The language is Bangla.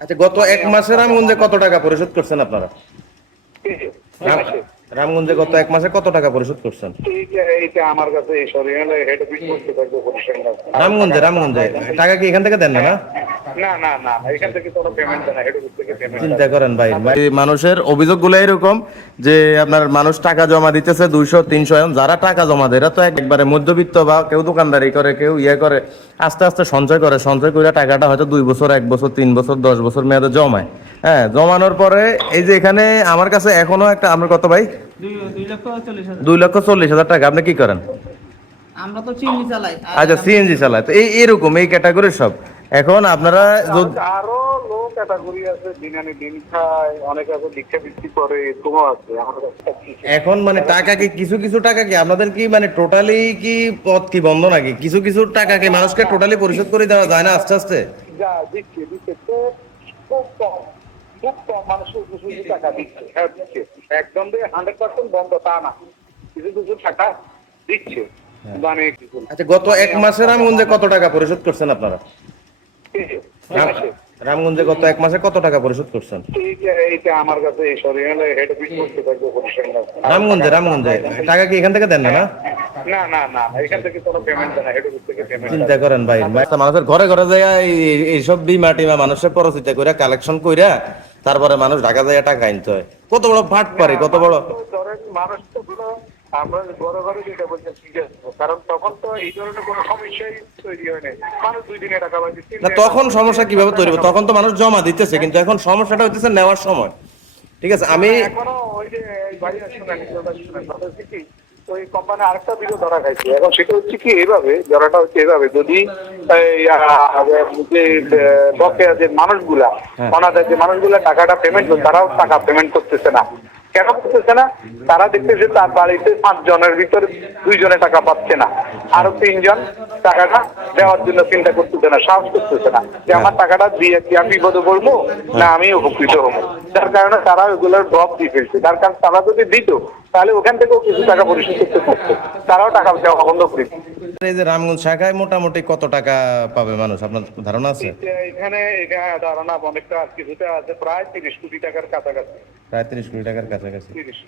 আচ্ছা, গত এক মাসে রামগঞ্জে কত টাকা পরিশোধ করছেন আপনারা? রাম- রামগঞ্জে গত এক মাসে কত টাকা পরিশোধ করছেন? এইটা আমার কাছে এই সরিয়ালে হেড অফিস করতে থাকবে পরিষ্কার। রামগঞ্জে টাকা কি এখান থেকে দেন না? না, না না না, এখান থেকে কোনো পেমেন্ট দেয় না, হেড অফিস থেকে পেমেন্ট। চিন্তা করেন ভাই, মানুষের অভিযোগগুলো এরকম যে আপনার মানুষ টাকা জমা দিতেছে 200-300, যারা টাকা জমা দেয় এরা তো একবারে মধ্যবিত্ত, বা কেউ দোকানদারি করে, কেউ করে, আস্তে আস্তে সঞ্চয় করে টাকাটা হয়তো 2 বছর, 1 বছর, 3 বছর, 10 বছর মেয়াদে জমায়। হ্যাঁ, জমানোর পরে এই যে এখানে আমার কাছে এখনো একটা, আমরা কত ভাই, 2,40,000। 2,40,000 টাকা। আপনি কি করেন? আমরা তো চিনি চালাই। আচ্ছা, সিএনজি চালায়, তো এরকম এই ক্যাটাগরির সব। এখন আপনারা আরো লো ক্যাটাগরি আছে, দিন আনি দিন খায়, অনেকে আছে ভিক্ষা বৃত্তি করে, এরকমও আছে আমাদের কাছে। এখন মানে টাকা কি, কিছু কিছু টাকা কি আপনাদের কি মানে টোটালি কি পথ কি বন্ধ নাকি? কিছু কিছু টাকা কি মানুষকে টোটালি পরিশোধ করে দেওয়া যায় না আস্তে আস্তে? যা দিচ্ছে দিচ্ছে খুব খুব কম, খুব কম মানুষের কিছু কিছু টাকা দিচ্ছে। হ্যাঁ দিচ্ছে, একদম যে 100% বন্ধ তা না, কিছু কিছু টাকা দিচ্ছে। মানে আচ্ছা, গত এক মাসে রামগঞ্জে কত টাকা পরিশোধ করছেন আপনারা? রামগঞ্জে গত এক মাসে কত টাকা পরিশোধ করছেন? এইটা আমার কাছে এই সরিয়ালে হেড অফিস করতে থাকবে পরিষ্কার। রামগঞ্জে টাকা কি এখান থেকে দেন না? না, না না না, এখান থেকে কোনো পেমেন্ট দেয় না, হেড অফিস থেকে পেমেন্ট। চিন্তা করেন ভাই, মানুষের ঘরে ঘরে যায় এইসব বিমা টিমা মানুষের পরিচিত করে কালেকশন কইরা তারপরে মানুষ ঢাকা যায় টাকা আনতে হয়। কত বড় ফাট পারে, কত বড়। ধরেন মানুষ তো কোনো, আমরা ঘরে ঘরে যেটা বলছি ঠিক আছে, কারণ তখন তো এই ধরনের কোনো সমস্যাই তৈরি হয় নাই। মানুষ 2 দিনে টাকা পাইছে না, তখন সমস্যা কিভাবে তৈরি হবে? তখন তো মানুষ জমা দিতেছে, কিন্তু এখন সমস্যাটা হইতেছে নেওয়ার সময়। ঠিক আছে, আমি এখনো ওই যে ভাইয়া শুনেন, কথা হচ্ছে কি, ওই কোম্পানি আরেকটা বিল ধরা খাইছে। এখন সেটা হচ্ছে কি, এইভাবে ধরাটা হচ্ছে এইভাবে, যদি যে বকেয়া যে মানুষগুলা, অনাদায় যে মানুষগুলা টাকাটা পেমেন্ট করে, তারাও টাকা পেমেন্ট করতেছে না। কেন করতেছে না? তারা দেখতেছে তার বাড়িতে 5 জনের ভিতরে 2 জনে টাকা পাচ্ছে না, আরো 3 জন টাকাটা দেওয়ার জন্য চিন্তা করতেছে না, সাহস করতেছে না যে আমার টাকাটা দিয়ে কি আমি বিপদে পড়বো না আমি উপকৃত হবো। যার কারণে তারা ওইগুলোর ড্রপ দিয়ে ফেলছে। তার কারণ তারা যদি দিত তাহলে ওখান থেকেও কিছু টাকা পরিশোধ করতে পারতো, তারাও টাকা দেওয়া বন্ধ করে দিত। এই যে রামগঞ্জ শাখায় মোটামুটি কত টাকা পাবে মানুষ, আপনার ধারণা আছে? এখানে ধারণা অনেকটা কিছুতে আছে, প্রায় 30 কোটি টাকার কাছাকাছি। প্রায় 30 কোটি টাকার কাছাকাছি। 30